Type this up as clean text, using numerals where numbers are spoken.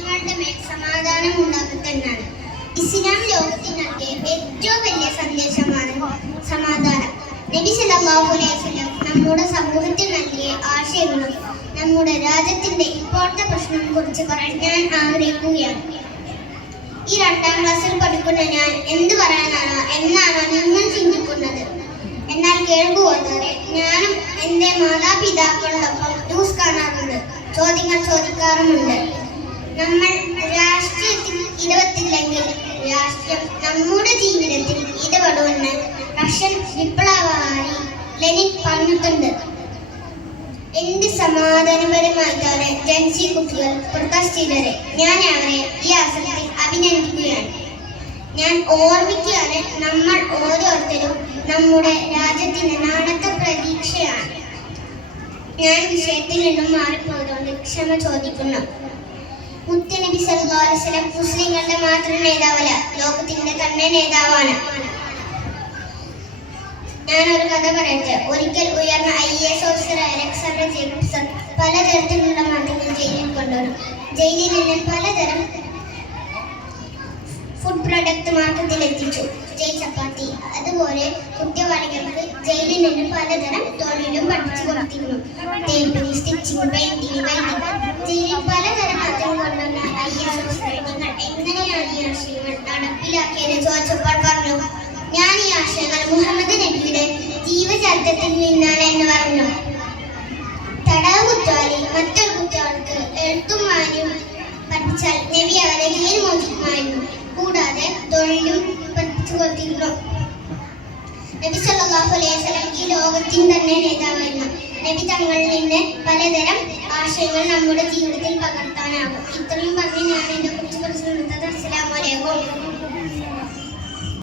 നിങ്ങളുടെ മേൽ സമാധാനം ഉണ്ടാകട്ടെന്നാണ്. ഇസ്ലാം ലോകത്തിന് നൽകിയ ഏറ്റവും വലിയ സന്ദേശമാണ് സമാധാനം. നബി സല്ലല്ലാഹു അലൈഹി വസല്ലം നമ്മുടെ സമൂഹത്തിന് നൽകിയ ആശയങ്ങളും നമ്മുടെ രാജ്യത്തിന്റെ ഇപ്പോഴത്തെ പ്രശ്നം കുറിച്ച് പറയാൻ ഞാൻ ആഗ്രഹിക്കുകയാണ്. ഈ 2ാം ക്ലാസ്സിൽ പഠിക്കുന്ന ഞാൻ എന്ത് പറയാനാണ് എന്നാണ് നിങ്ങൾ ചിന്തിക്കുന്നത്. എന്നാൽ കേൾക്കുവാതെ ഞാനും എൻ്റെ മാതാപിതാക്കളോടൊപ്പം ന്യൂസ് കാണാറുണ്ട്, ചോദ്യങ്ങൾ ചോദിക്കാറുമുണ്ട്. നമ്മൾ രാഷ്ട്രീയത്തിൽ ഇടപെട്ടില്ലെങ്കിൽ രാഷ്ട്രീയം നമ്മുടെ ജീവിതത്തിൽ ഇടപെടുമെന്ന് റഷ്യൻ വിപ്ലവകാരി ലെനിൻ പറഞ്ഞിട്ടുണ്ട്. എന്ത് സമാധാനപരമായിട്ടാണ് ജൻസി കുട്ടികൾ പ്രൊട്ടസ്റ്റ് ചെയ്തത്. ഞാൻ അവരെ ഈ അവസരത്തിൽ അഭിനന്ദിക്കുകയാണ്. ഞാൻ ഓർമ്മിക്കുകയാണ്, നമ്മൾ ഓരോരുത്തരും നമ്മുടെ രാജ്യത്തിന്റെ നാളത്തെ പ്രതീക്ഷയാണ്. ഞാൻ വിഷയത്തിൽ നിന്നും മാറിപ്പോയതുകൊണ്ട് ക്ഷമ ചോദിക്കുന്നു. മുത്തുനബി സല്ലല്ലാഹു അലൈഹി വസല്ലം മുസ്ലിങ്ങളുടെ മാത്രം നേതാവല്ല, ലോകത്തിന്റെ തന്നെ നേതാവാണ്. ഞാനൊരു കഥ പറയട്ടെ. ഒരിക്കൽ ഉയർന്ന IAS ഓഫീസറായ അലക്സാണ്ടർ ജേക്കബ്സൺ പലതരത്തിലുള്ള മദ്യങ്ങൾ ജയിലിൽ കൊണ്ടുവരും. ജയിലിൽ നിന്ന് പലതരം ഫുഡ് പ്രൊഡക്റ്റ് മാർക്കറ്റിൽ എത്തിച്ചു. ചപ്പാത്തി. അതുപോലെ കുറ്റവാളികൾക്ക് ജയിലിൽ നിന്ന് പലതരം തൊഴിലും പഠിച്ചു കൊടുത്തിരുന്നു. Taping, stitching, painting, welding. ജയിലിൽ പലതരം മദ്യം കൊണ്ടുവന്ന IAS ഓഫീസറെ നിങ്ങൾ എങ്ങനെയാണ് ഈ ആശയങ്ങൾ നടപ്പിലാക്കിയത് ചോദിച്ചപ്പോൾ പറഞ്ഞു, ഞാൻ ഈ ആശയങ്ങൾ മുഹമ്മദ് നബിയുടെ ജീവചരിത്രത്തിൽ നിന്നാണ് എന്ന് പറഞ്ഞു. തടവ് കുറ്റവാളി മറ്റൊരു കുറ്റവാളിക്ക് എഴുത്തും വായനയും പഠിച്ചാൽ നബി അവരെ ജയിൽ മോചിക്കുമായിരുന്നു. കൂടാതെ തൊഴിലും പഠിപ്പിച്ചു കൊടുത്തിരുന്നു. നബി സല്ലല്ലാഹു അലൈഹി വസല്ലം ഈ ലോകത്തിന് തന്നെ നേതാവായിരുന്നു. നബി തങ്ങളിൽ നിന്ന് പലതരം ആശയങ്ങൾ നമ്മുടെ ജീവിതത്തിൽ പകർത്താനാകും. ഇത്രയും പറഞ്ഞ് ഞാൻ